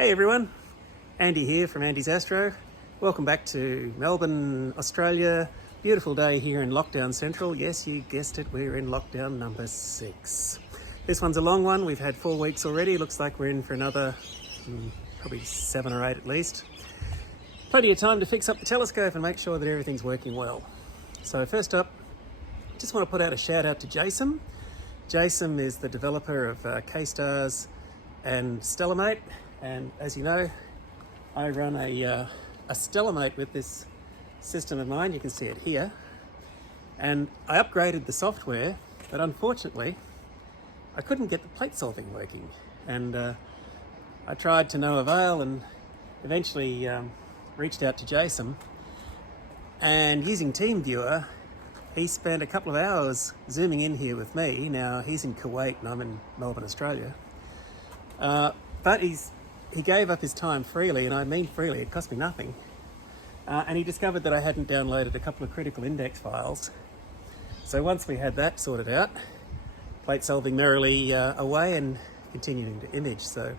Hey everyone, Andy here from Andy's Astro. Welcome back to Melbourne, Australia. Beautiful day here in lockdown central. Yes, you guessed it, we're in lockdown number 6. This one's a long one. We've had 4 weeks already. Looks like we're in for another probably 7 or 8 at least. Plenty of time to fix up the telescope and make sure that everything's working well. So first up, just want to put out a shout out to Jason. Jason is the developer of K-Stars and Stellarmate. And as you know, I run a Stellarmate with this system of mine. You can see it here. And I upgraded the software, but unfortunately, I couldn't get the plate solving working. And I tried to no avail and eventually reached out to Jason. And using TeamViewer, he spent a couple of hours zooming in here with me. Now, he's in Kuwait and I'm in Melbourne, Australia. But he gave up his time freely, and I mean freely, it cost me nothing. And he discovered that I hadn't downloaded a couple of critical index files. So once we had that sorted out, plate solving merrily away and continuing to image. So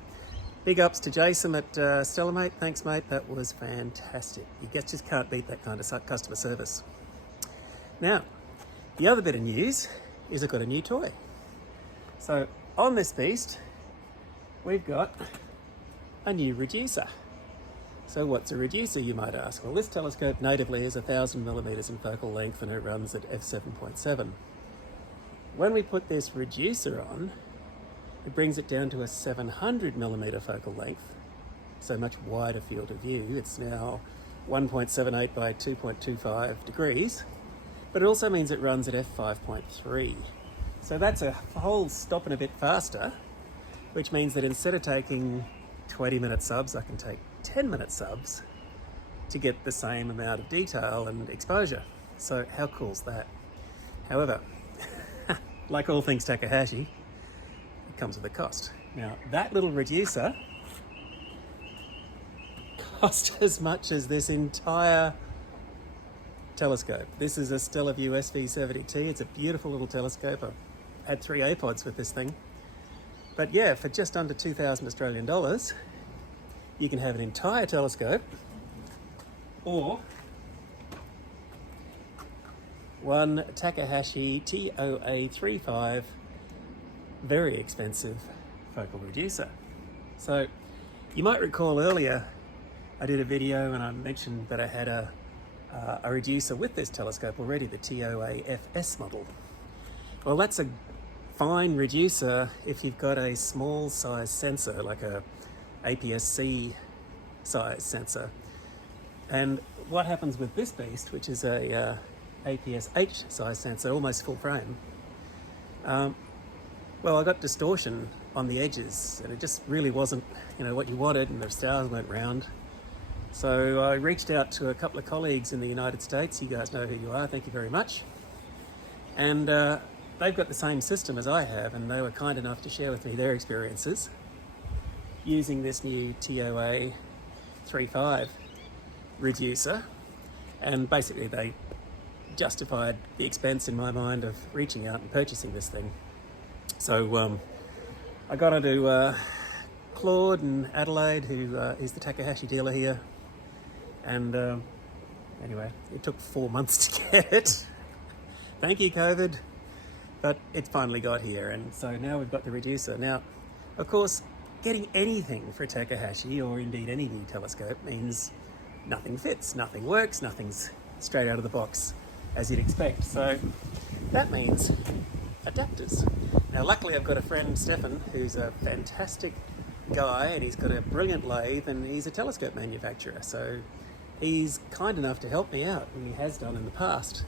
big ups to Jason at Stellarmate. Thanks, mate. That was fantastic. You just can't beat that kind of customer service. Now, the other bit of news is I've got a new toy. So on this beast, we've got a new reducer. So what's a reducer, you might ask? Well, this telescope natively is 1000mm in focal length and it runs at f7.7. When we put this reducer on, it brings it down to a 700mm focal length, so much wider field of view. It's now 1.78 by 2.25 degrees, but it also means it runs at f5.3. So that's a whole stop and a bit faster, which means that instead of taking 20-minute subs, I can take 10-minute subs to get the same amount of detail and exposure. So how cool's that? However, like all things Takahashi, it comes with a cost. Now, that little reducer cost as much as this entire telescope. This is a Stellarvue SV70T. It's a beautiful little telescope. I've had 3 apods with this thing. But yeah, for just under 2,000 Australian dollars, you can have an entire telescope or one Takahashi TOA-35 very expensive focal reducer. So you might recall earlier I did a video and I mentioned that I had a reducer with this telescope already, the TOA-FS model. Well, that's a fine reducer if you've got a small size sensor like a APS-C size sensor. And what happens with this beast, which is a APS-H size sensor, almost full frame, well, I got distortion on the edges and it just really wasn't, what you wanted, and the stars weren't round. So I reached out to a couple of colleagues in the United States. You guys know who you are, thank you very much. And they've got the same system as I have, and they were kind enough to share with me their experiences using this new TOA-35 reducer. And basically they justified the expense in my mind of reaching out and purchasing this thing. So I got onto Claude in Adelaide, who is the Takahashi dealer here. And anyway, it took 4 months to get it. Thank you, COVID. But it finally got here, and so now we've got the reducer. Now, of course, getting anything for Takahashi, or indeed any new telescope, means nothing fits, nothing works, nothing's straight out of the box as you'd expect. So that means adapters. Now, luckily I've got a friend, Stefan, who's a fantastic guy, and he's got a brilliant lathe, and he's a telescope manufacturer. So he's kind enough to help me out, and he has done in the past,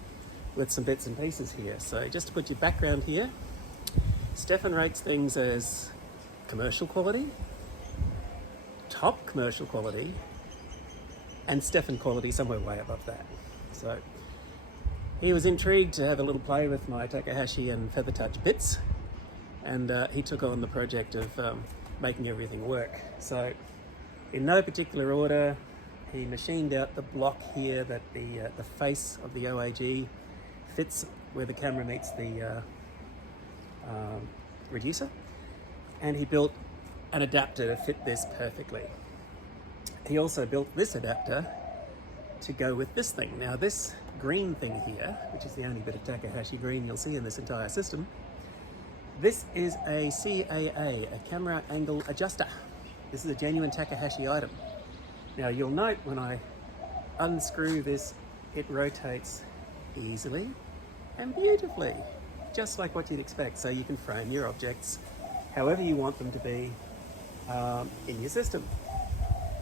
with some bits and pieces here. So just to put your background here, Stefan rates things as commercial quality, top commercial quality, and Stefan quality somewhere way above that. So he was intrigued to have a little play with my Takahashi and Feather Touch bits, and he took on the project of making everything work. So in no particular order, he machined out the block here that the face of the OAG fits where the camera meets the reducer, and he built an adapter to fit this perfectly. he also built this adapter to go with this thing. Now this green thing here, which is the only bit of Takahashi green you'll see in this entire system, this is a CAA, a camera angle adjuster. This is a genuine Takahashi item. Now you'll note when I unscrew this, it rotates easily and beautifully, just like what you'd expect. So you can frame your objects however you want them to be in your system.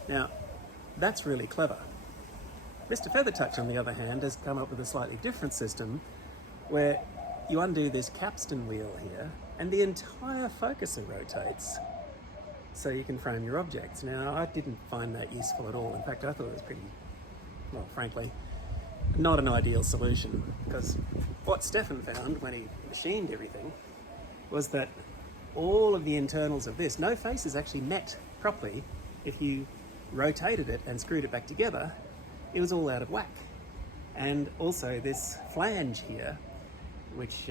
Now, that's really clever. Mr. Feathertouch, on the other hand, has come up with a slightly different system where you undo this capstan wheel here and the entire focuser rotates so you can frame your objects. Now, I didn't find that useful at all. In fact, I thought it was pretty, well, frankly, not an ideal solution, because what Stefan found when he machined everything was that all of the internals of this, no faces actually met properly. If you rotated it and screwed it back together, it was all out of whack. And also this flange here, which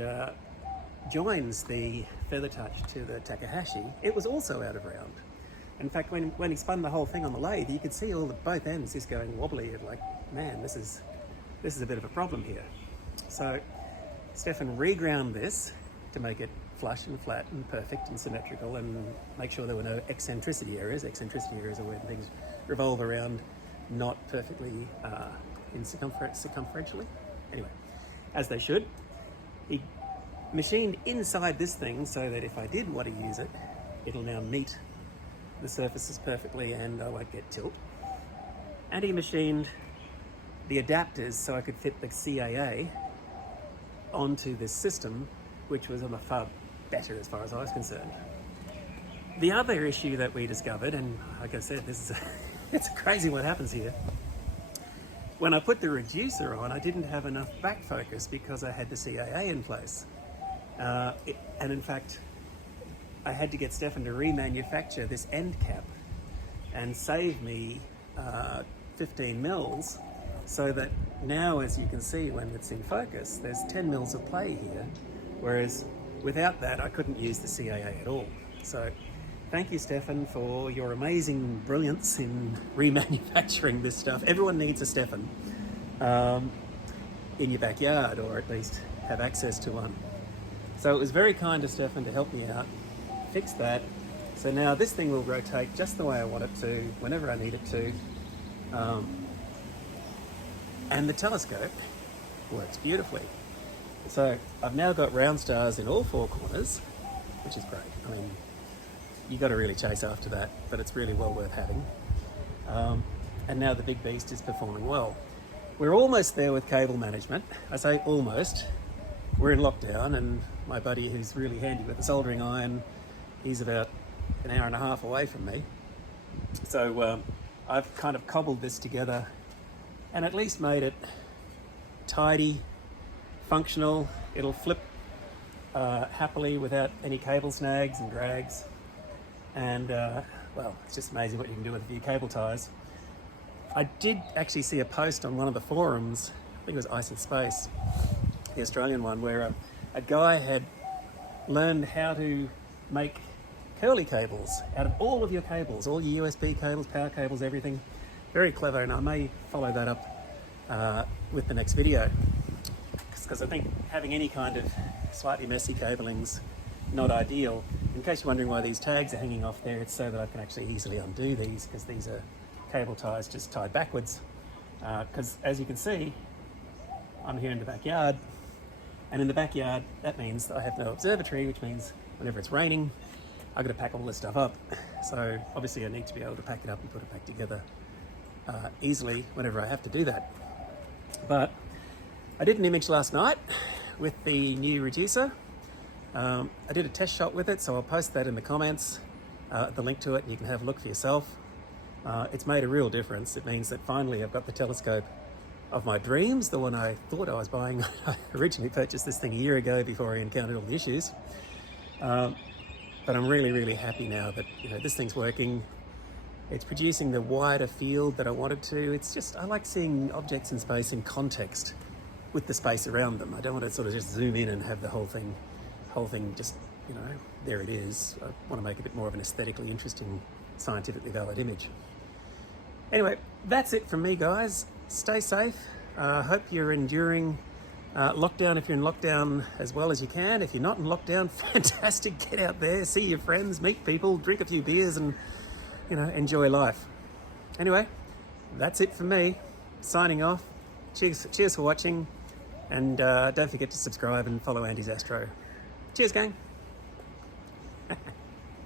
joins the Feathertouch to the Takahashi, it was also out of round. In fact, when he spun the whole thing on the lathe, you could see all the both ends just going wobbly, and like, man, this is a bit of a problem here. So Stefan reground this to make it flush and flat and perfect and symmetrical, and make sure there were no eccentricity areas. Eccentricity areas are when things revolve around not perfectly in circumferentially. Anyway, as they should. He machined inside this thing so that if I did want to use it, it'll now meet the surfaces perfectly and I won't get tilt. And he machined the adapters so I could fit the CAA onto this system, which was on the far better as far as I was concerned. The other issue that we discovered, and like I said, this is it's crazy what happens here. When I put the reducer on, I didn't have enough back focus because I had the CAA in place. And in fact, I had to get Stefan to remanufacture this end cap and save me 15 mils, so that now, as you can see when it's in focus, there's 10 mils of play here, whereas without that I couldn't use the CAA at all. So thank you, Stefan, for your amazing brilliance in remanufacturing this stuff. Everyone needs a Stefan in your backyard, or at least have access to one. So it was very kind of Stefan to help me out, fix that. So now this thing will rotate just the way I want it to, whenever I need it to. And the telescope works beautifully. So I've now got round stars in all four corners, which is great. I mean, you got to really chase after that, but it's really well worth having. And now the big beast is performing well. We're almost there with cable management. I say almost. We're in lockdown, and my buddy, who's really handy with the soldering iron, he's about an hour and a half away from me. So I've kind of cobbled this together and at least made it tidy, functional. It'll flip happily without any cable snags and drags. And well, it's just amazing what you can do with a few cable ties. I did actually see a post on one of the forums, I think it was Ice and Space, the Australian one, where a guy had learned how to make curly cables out of all of your cables, all your USB cables, power cables, everything. Very clever, and I may follow that up with the next video, because I think having any kind of slightly messy cabling's not ideal. In case you're wondering why these tags are hanging off there, it's so that I can actually easily undo these, because these are cable ties just tied backwards. Because as you can see, I'm here in the backyard, and in the backyard that means that I have no observatory, which means whenever it's raining I've got to pack all this stuff up. So obviously I need to be able to pack it up and put it back together easily whenever I have to do that. But I did an image last night with the new reducer. I did a test shot with it, so I'll post that in the comments, the link to it, and you can have a look for yourself. It's made a real difference. It means that finally I've got the telescope of my dreams, the one I thought I was buying. I originally purchased this thing a year ago before I encountered all the issues. But I'm really, really happy now that this thing's working. It's producing the wider field that I wanted to. It's just, I like seeing objects in space in context with the space around them. I don't want to sort of just zoom in and have the whole thing just, there it is. I want to make a bit more of an aesthetically interesting, scientifically valid image. Anyway, that's it from me, guys. Stay safe. Hope you're enduring lockdown if you're in lockdown as well as you can. If you're not in lockdown, fantastic. Get out there, see your friends, meet people, drink a few beers and, enjoy life. Anyway, that's it from me. Signing off. Cheers for watching. And don't forget to subscribe and follow Andy's Astro. Cheers, gang.